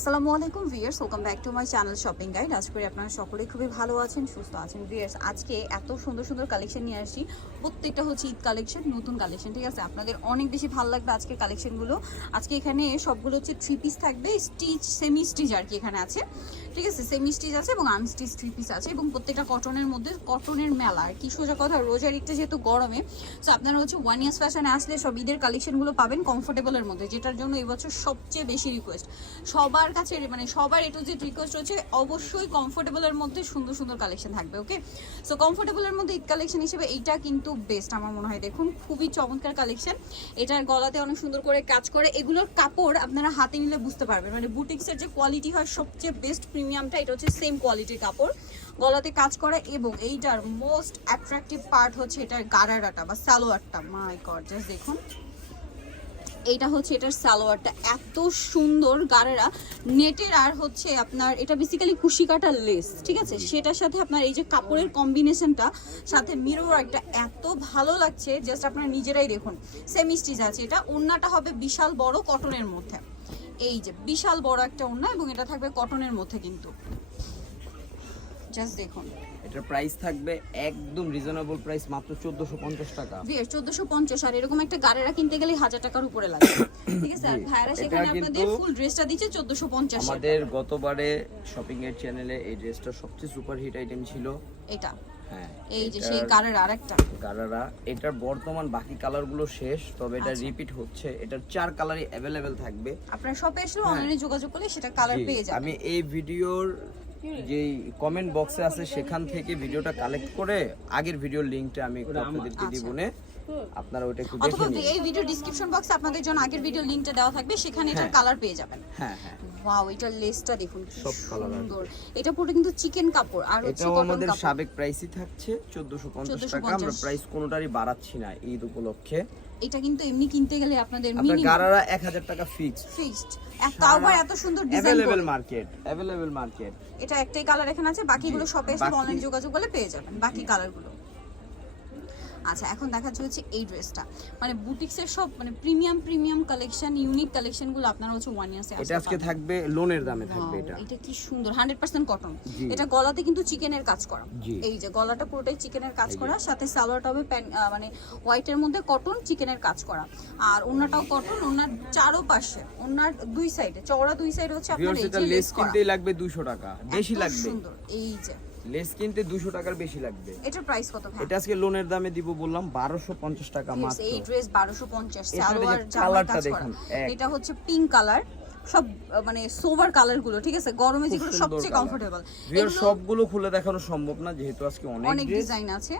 আসসালামু আলাইকুম viewers welcome back to my channel shopping guide. আজ করি আপনারা সকলেই খুবই ভালো আছেন, সুস্থ আছেন। ভিয়ার্স আজকে এত সুন্দর সুন্দর কালেকশন নিয়ে আসছি। প্রত্যেকটা হচ্ছে ঈদ কালেকশন নতুন কালেকশন ঠিক আছে? আপনাদের অনেক বেশি ভালো লাগবে আজকের কালেকশনগুলো আজকে এখানে সবগুলো হচ্ছে থ্রি পিস থাকবে স্টিচ সেমি স্টিচ আর কি এখানে আছে। ঠিক আছে? সেমি স্টিচ আছে এবং আনস্টিচ থ্রি পিস আছে এবং প্রত্যেকটা কটনের মধ্যে কটনের মেলা। আর কি সোজা কথা, রোজার ঈদটা যেহেতু গরমে তো আপনারা হচ্ছে ওয়ান ইয়ার্স ফ্যাশনে আসলে সব ঈদের কালেকশনগুলো পাবেন কমফোর্টেবলের মধ্যে, যেটার জন্য এবছর সবচেয়ে বেশি রিকোয়েস্ট সবার কাছে মানে সবার এটু যে রিকোয়েস্ট হচ্ছে অবশ্যই কমফোর্টেবলের মধ্যে সুন্দর সুন্দর কালেকশন থাকবে ওকে সো কমফোর্টেবলের মধ্যে ঈদ কালেকশন হিসেবে এইটা কিন্তু বেস্ট আমার মনে হয়। দেখুন, খুবই চমৎকার কালেকশন এটার গলাতে অনেক সুন্দর করে কাজ করে। এগুলোর কাপড় আপনারা হাতে নিলে বুঝতে পারবেন। মানে বুটিক্সের যে কোয়ালিটি হয়, সবচেয়ে বেস্ট প্রিমিয়ামটা এটা হচ্ছে সেম কোয়ালিটির কাপড়। গলাতে কাজ করা এবং এইটার মোস্ট অ্যাট্রাকটিভ পার্ট হচ্ছে এটার গারারাটা বা সালোয়ারটা। মাই গড জাস্ট দেখুন। এইটা হচ্ছে এটার সালোয়ারটা। এত সুন্দর গারেরা নেটের আর হচ্ছে আপনার এটা বেসিক্যালি কুশি কাটার লেস ঠিক আছে? সেটার সাথে আপনার এই যে কাপড়ের কম্বিনেশনটা সাথে মিরর একটা এত ভালো লাগছে জাস্ট আপনারা নিজেরাই দেখুন। সেমি স্টিচ আছে এটা। ওড়নাটা হবে বিশাল বড় কটনের মধ্যে। এই যে বিশাল বড় একটা ওড়না এবং এটা থাকবে কটনের মধ্যে কিন্তু। জাস্ট দেখুন। এটার প্রাইস থাকবে একদম রিজনেবল প্রাইস মাত্র 1450 টাকা। চোদ্দশো পঞ্চাশ আর এরকম একটা গাড়েরা কিনতে গেলে হাজার টাকার উপরে লাগে। ঠিক আছে? আর ভাইরা সেখানে আপনাদের ফুল ড্রেসটা দিচ্ছে চোদ্দশো পঞ্চাশ আমাদের গতবারে শপিং এর চ্যানেলে এই ড্রেসটা সবচেয়ে সুপার হিট আইটেম ছিল। এটা। হ্যাঁ এই যে সেই গাড়ের আরেকটা। এটার বর্তমান বাকি কালারগুলো শেষ তবে এটা আচ্ছা। রিপিট হচ্ছে। এটার চার কালারই থাকবে। আপনার শপে এসে। অনলাইনে যোগাযোগ করলে সেটা কালার পেয়ে যাবেন। আমি এই ভিডিওর যেই কমেন্ট বক্সে আছে সেখান থেকে ভিডিওটা কালেক্ট করে আগের ভিডিওর লিংকটা আমি আপনাদেরকে দিব নে। আপনারা ওটা একটু দেখে নিন। এই ভিডিও ডিসক্রিপশন বক্সে আপনাদের জন্য আগের ভিডিও লিংকটা দেওয়া থাকবে সেখানে এটার হ্যাঁ। কালার পেয়ে যাবেন। হ্যাঁ হ্যাঁ। ওয়াও এটার লেসটা দেখুন সব আছে। সুন্দর। এটা পুরো কিন্তু চিকেন কাপড় আর হচ্ছে কটন আমাদের সাবেক প্রাইসই থাকছে চোদ্দশো পঞ্চাশ টাকা। আমরা প্রাইস কোনোটারই বাড়াচ্ছি না ঈদ উপলক্ষে। এটা কিন্তু এমনি কিনতে গেলে আপনাদের আপনার মিনিমাম গারারা এক হাজার টাকা ফিক্সড ফিক্সড তাও আবার এত সুন্দর design available market available market এটা একটাই কালার এখানে আছে বাকিগুলো শপে এসে অনলাইন যোগাযোগ করলে পেয়ে যাবেন বাকি কালারগুলো আচ্ছা এখন দেখাচ্ছি হচ্ছে এই ড্রেসটা। মানে বুটিক্সের সব মানে প্রিমিয়াম প্রিমিয়াম কালেকশন ইউনিক কালেকশনগুলো আপনারা হচ্ছে ওয়ান ইয়ার্সে এটা আজকে থাকবে লোনের দামে থাকবে এটা। এটা কি সুন্দর হান্ড্রেড পার্সেন্ট কটন এটা গলাতে কিন্তু চিকেনের কাজ করা। এই যে গলাটা পুরোটাই চিকেনের কাজ করা সাথে সালোয়ারটা হবে মানে হোয়াইটের মধ্যে কটন চিকেনের কাজ করা। আর ওনাটাও কটন ওনার চারো পাশে ওনার দুই সাইডে চওড়া দুই সাইডে হচ্ছে আপনার এই যে লেস কিনতেই লাগবে 200 টাকা বেশি লাগবে। সুন্দর এই যে। লেস কিনতে 200 টাকার বেশি লাগবে। এটার প্রাইস কত ভাই? এটা আজকে লোনের দামে দিব বললাম 1250 টাকা মাত্র এই ড্রেস বারোশো পঞ্চাশ। এটার এই যে সালোয়ার জামার কালারটা দেখুন, এটা হচ্ছে পিঙ্ক কালার সব মানে সোভার কালারগুলো ঠিক আছে? গরমে যেগুলো সবচেয়ে কমফোর্টেবল সবগুলো খুলে দেখানো সম্ভব না যেহেতু আজকে অনেক অনেক ডিজাইন আছে।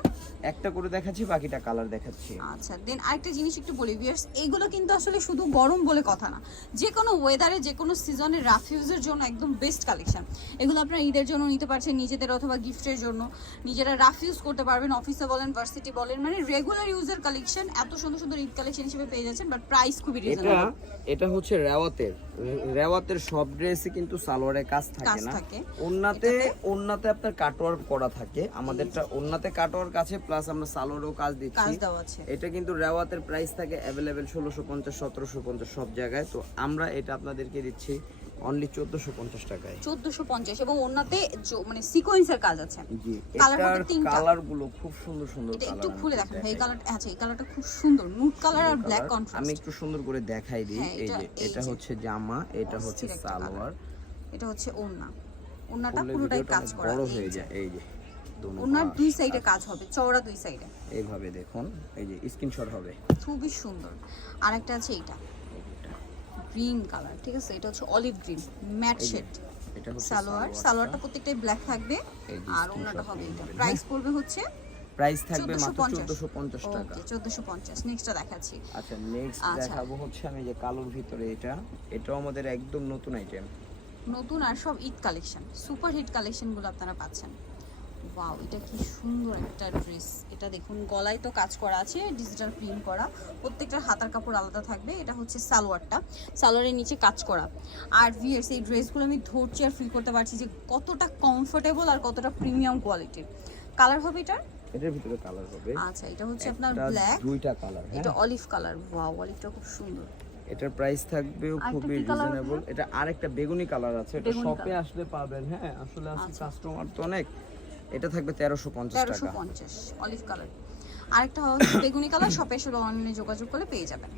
একটা করে দেখাচ্ছি বাকিটা কালার দেখাচ্ছি। আচ্ছা দেন আরেকটা জিনিস একটু বলি ভিউয়ার্স এইগুলো কিন্তু আসলে শুধু গরম বলে কথা না। যে কোনো ওয়েদারে যে কোনো সিজনে রাফ ইউজের জন্য একদম বেস্ট কালেকশন এগুলো আপনারা ঈদের জন্য নিতে পারছেন নিজেদের অথবা গিফটের জন্য। নিজেরা রাফ ইউজ করতে পারবেন অফিসে বলেন ভার্সিটি বলেন মানে রেগুলার ইউজের কালেকশন এত সুন্দর সুন্দর ঈদ কালেকশন হিসেবে পেয়ে যাচ্ছেন বাট প্রাইস খুবই রিজনেবল এটা হচ্ছে রেওয়াতের রেওয়াতের সব ড্রেসে কিন্তু সালোয়ারের কাজ থাকে না। ওনাতে ওন্নাতে ওন্নাতে আপনার কাটওয়ার্ক করা থাকে। আমাদেরটা ওন্নাতে কাটওয়ার্ক আছে প্লাস আমরা সালোয়ারও কাজ কাজ দিচ্ছি এটা কিন্তু রেওয়াতের প্রাইস থাকে অ্যাভেলেবেল ষোলোশো পঞ্চাশ সতেরোশো পঞ্চাশ সব জায়গায়। তো আমরা এটা আপনাদেরকে দিচ্ছি। অনলি চোদ্দোশো পঞ্চাশ টাকায়। চোদ্দশো পঞ্চাশ এবং ওনাতে মানে সিকোয়েন্সের কাজ আছে। জি হবে তিনটা। কালারগুলো খুব সুন্দর সুন্দর এটা একটু খুলে দেখেন। এই কালারটা আচ্ছা এই কালারটা খুব সুন্দর নুট কালার আর ব্ল্যাক আমি একটু সুন্দর করে দেখাই দিই হ্যাঁ, এই যে এটা হচ্ছে জামা এটা হচ্ছে সালোয়ার। এটা হচ্ছে ওড়না। ওড়নাটা পুরোটাই কাজ করা বড় হয়ে যায় এই যে দুই সাইডে কাজ হবে চওড়া দুই সাইডে এইভাবে দেখুন এই যে স্ক্রিনশট হবে। খুবই সুন্দর। আর একটা আছে এইটা। গ্রিন কালার ঠিক আছে? এটা হচ্ছে অলিভ গ্রিন ম্যাট শেড এটা হচ্ছে সালোয়ার সালোয়ারটা প্রত্যেকটাই ব্ল্যাক থাকবে আর ওড়নাটা হবে এটা। প্রাইস পড়বে হচ্ছে প্রাইস থাকবে মাত্র 1450 1450 টাকা। ওকে 1450 নেক্সটটা দেখাচ্ছি। আচ্ছা নেক্সট আচ্ছা। দেখাবো হচ্ছে আমি যে কালোর ভিতরে এটা। এটাও আমাদের একদম নতুন আইটেম নতুন আর সব ঈদ কালেকশন সুপার হিট কালেকশনগুলো আপনারা পাচ্ছেন। ওয়াও এটা কি সুন্দর একটা ড্রেস এটা দেখুন গলায় তো কাজ করা আছে ডিজিটাল প্রিন্ট করা। প্রত্যেকটার হাতার কাপড় আলাদা থাকবে। এটা হচ্ছে সালোয়ারটা। সালোয়ারের নিচে কাজ করা। আর ভিয়ার্স এই ড্রেসগুলো আমি ধরছি আর ফিল করতে পারছি যে কতটা কমফোর্টেবল আর কতটা প্রিমিয়াম কোয়ালিটির কালার হবে এটা? এটার ভিতরে কালার হবে। আচ্ছা এটা হচ্ছে আপনার ব্ল্যাক দুইটা কালার হ্যাঁ? এটা অলিভ কালার ওয়াও অলিভটা খুব সুন্দর। এটার প্রাইস থাকবে খুবই রিজনেবল এটা আরেকটা বেগুনি কালার আছে এটা শপে আসলে পাবেন হ্যাঁ? আসলে আছে আচ্ছা। কাস্টমার তো অনেক। এটা থাকবে তেরোশো পঞ্চাশ তেরোশো পঞ্চাশ অলিভ কালার আরেকটা বেগুনি কালার শপে এসে অনলাইনে যোগাযোগ করলে পেয়ে যাবেন।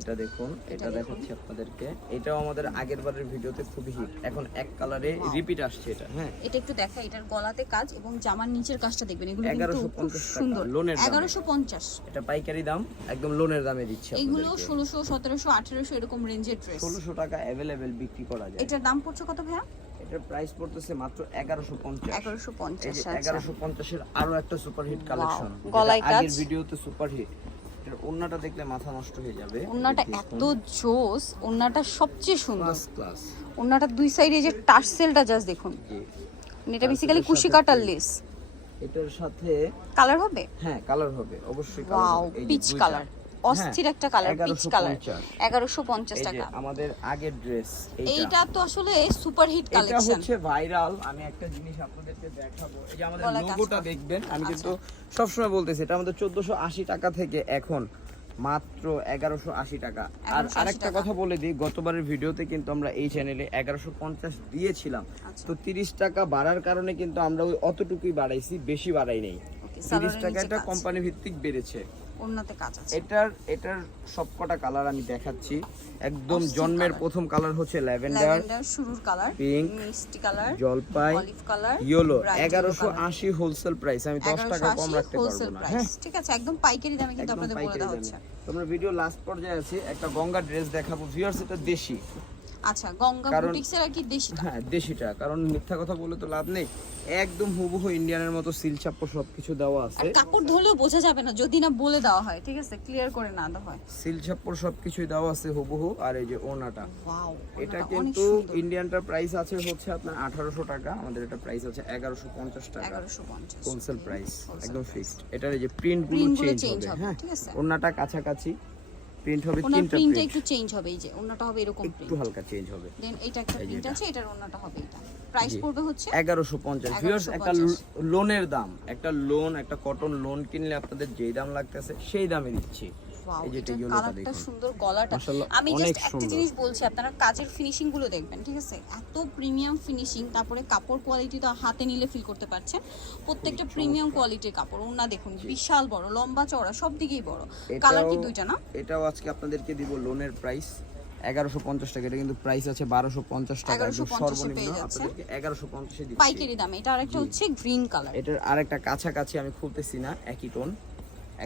এটা দেখুন এটা দেখাচ্ছি আপনাদেরকে। এটাও আমাদের আগের বারের ভিডিওতে খুবই হিট এখন এক কালারে রিপিট আসছে এটা হ্যাঁ। এটা একটু দেখা এটার গলাতে কাজ এবং জামার নিচের কাজটা দেখবেন। এগুলো কিন্তু 1150 সুন্দর। লোনের দামে। এগারোশো পঞ্চাশ। এটা পাইকারি দাম একদম লোনের দামে দিচ্ছে এগুলো ষোলোশো সতেরোশো আঠেরোশো এরকম রেঞ্জের ড্রেস ষোলোশো টাকা অ্যাভেলেবেল বিক্রি করা যায়। এটার দাম পড়ছে কত ভাইয়া? এটার প্রাইস পড়তেছে মাত্র এগারোশো পঞ্চাশ। এগারোশো এই পঞ্চাশ যে আচ্ছা। এগারোশো পঞ্চাশের আরও একটা সুপার হিট কালেকশন গলায় আগের কাজ। ভিডিওতে সুপার হিট এটার ওন্নাটা দেখলে মাথা নষ্ট হয়ে যাবে। ওন্নাটা এত জোস ওন্নাটা সবচেয়ে সুন্দর। ক্লাস ওন্নাটা দুই সাইডে যে টার্সেলটা জাস্ট দেখুন। এটা বেসিক্যালি কুশি কাটার লেস এটার সাথে কালার হবে? হ্যাঁ কালার হবে। অবশ্যই যে পিচ কালার অস্থির একটা কালার পিচ কালার এগারোশো পঞ্চাশ এই যে টাকা। আমাদের আগের ড্রেস এইটা। তো আসলে সুপার হিট এটা কালেকশন হচ্ছে ভাইরাল আমি একটা জিনিস আপনাদেরকে দেখাবো। এই যে আমাদের লোগোটা আচ্ছা। দেখবেন আমি কিন্তু সবসময় বলতেছি এটা আমাদের চোদ্দশো আশি টাকা থেকে এখন মাত্র এগারোশো আশি টাকা। আর 1180 আরেকটা কথা বলে দিই গতবারের ভিডিওতে কিন্তু আমরা এই চ্যানেলে এগারোশো পঞ্চাশ দিয়েছিলাম। আচ্ছা। তো তিরিশ টাকা বাড়ার কারণে কিন্তু আমরা ওই অতটুকুই বাড়াইছি বেশি বাড়াই নেই। তিরিশ টাকা এটা কোম্পানি ভিত্তিক বেড়েছে। ওন্নাতে কাজ আছে। এটার এটার সবকটা কালার আমি দেখাচ্ছি। একদম জন্মের প্রথম কালার হচ্ছে ল্যাভেন্ডার। ল্যাভেন্ডার শুরুর কালার পিঙ্ক মিষ্টি কালার জলপাই olive colour yellow bright yellow এগারোশো colour। আশি হোলসেল প্রাইস আমি দশ টাকা কম রাখতে পারব না। হ্যাঁ। ঠিক আছে একদম পাইকারি দামে কিন্তু আপনাদের বলে দেওয়া হচ্ছে। তোমরা ভিডিও লাস্ট পর্যায়ে আছে একটা গঙ্গা ড্রেস দেখাবো। ভিউয়ার্স এটা দেশি। আচ্ছা গঙ্গা বুটিক্সের আর কি দেশিটা? হ্যাঁ দেশিটা। কারণ মিথ্যা কথা বলে তো লাভ নেই। একদম হুবহু ইন্ডিয়ানের মতো সিল চাপ্পর সবকিছু দেওয়া আর আছে। কাপড় ধরলেও বোঝা যাবে না যদি না বলে দেওয়া হয় ঠিক আছে? ক্লিয়ার করে না দেওয়া হয়। সিল চাপ্পর সবকিছুই দেওয়া আছে হুবহু। আর এই যে ওনাটা ওয়াও এটা কিন্তু সুন্দর। ইন্ডিয়ানটার প্রাইস আছে হচ্ছে আপনার আঠারোশো টাকা। আমাদের এটা প্রাইস আছে এগারোশো পঞ্চাশ টাকা। এগারোশো পঞ্চাশ। হোলসেল প্রাইস একদম। ফিক্সড এটার এই যে প্রিন্টগুলো চেঞ্জ হবে। হ্যাঁ ঠিক আছে? প্রিন্ট হবে তিনটা তিনটা প্রিন্টটা একটু চেঞ্জ হবে এই যে ওন্নাটা হবে এরকম প্রিন্ট একটু হালকা চেঞ্জ হবে। দেন এটা একটা প্রিন্ট আছে এটার ওন্নাটা হবে এটা। প্রাইস পড়বে হচ্ছে এগারোশো পঞ্চাশ। ভিউয়ার্স একটা লোনের দাম একটা লোন একটা কটন লোন কিনলে আপনাদের যেই দাম লাগতেছে সেই দামে দিচ্ছি। এই যে ইয়েলোটা দেখুন। সুন্দর গলাটা। আমি জাস্ট একটা জিনিস বলছি আপনারা কাজের ফিনিশিংগুলো দেখবেন ঠিক আছে? এত প্রিমিয়াম ফিনিশিং তারপরে কাপড় কোয়ালিটি তো হাতে নিলে ফিল করতে পারছেন। প্রত্যেকটা প্রিমিয়াম কোয়ালিটির কাপড় ওনা দেখুন বিশাল বড় লম্বা চওড়া সব দিকেই বড়। কালার কি দুইটা না? এটাও আজকে আপনাদেরকে দিব লোনের প্রাইস এগারোশো পঞ্চাশ টাকা এটা কিন্তু প্রাইস আছে বারোশো পঞ্চাশ টাকা একদম 1150 সর্বনিম্ন। পেয়ে যাচ্ছে। আপনাদেরকে এগারোশো পঞ্চাশে দিচ্ছি। পাইকারি দামে। এটা আরেকটা হচ্ছে গ্রিন কালার এটার আরেকটা কাছাকাছি আমি খুলতেছি না একই টোন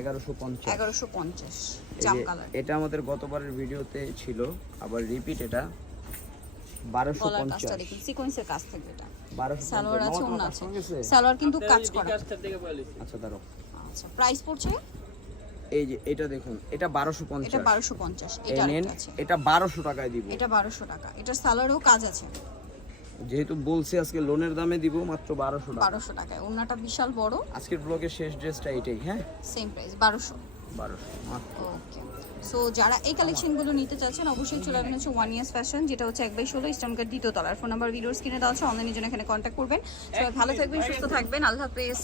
এগারোশো পঞ্চাশ। এগারোশো পঞ্চাশ এই জাম যে কালার। এটা আমাদের গতবারের ভিডিওতে ছিল আবার রিপিট এটা। বারোশো পঞ্চাশ। দেখুন সিকোয়েন্সের কাজ থাকবে এটা। বারোশো সালোয়ার আছে পঞ্চাশ। আছে। সালোয়ার কিন্তু কাজ করা। আচ্ছা দাঁড়ো আচ্ছা প্রাইস পড়ছে? এই যে এটা দেখুন এটা বারোশো এটা পঞ্চাশ বারোশো পঞ্চাশ এই এটা এটা বারোশো টাকায় দিব। এটা বারোশো টাকা। এটার সালোয়ারও কাজ আছে। যেহেতু বলছি আজকে লোনের দামে দিব মাত্র বারোশো টাকা। বারোশো টাকায়। ওনাটা বিশাল বড়। আজকের ব্লগের শেষ ড্রেসটা এটাই হ্যাঁ? সেম প্রাইস বারোশো। বারোশো মাত্র। ওকে সো যারা এই কালেকশনগুলো নিতে চাচ্ছেন অবশ্যই চলে আসবেন হচ্ছে ওয়ান ইয়ার্স ফ্যাশন যেটা হচ্ছে এক বাই ষোলো ইস্টার্নকার দ্বিতীয় তলার। ফোন নাম্বার ভিডিওর স্ক্রিনে দেওয়া আছে অনলাইনের জন্য এখানে কন্ট্যাক্ট করবেন। সবাই ভালো থাকবেন সুস্থ থাকবেন। আল্লাহ হাফেজ।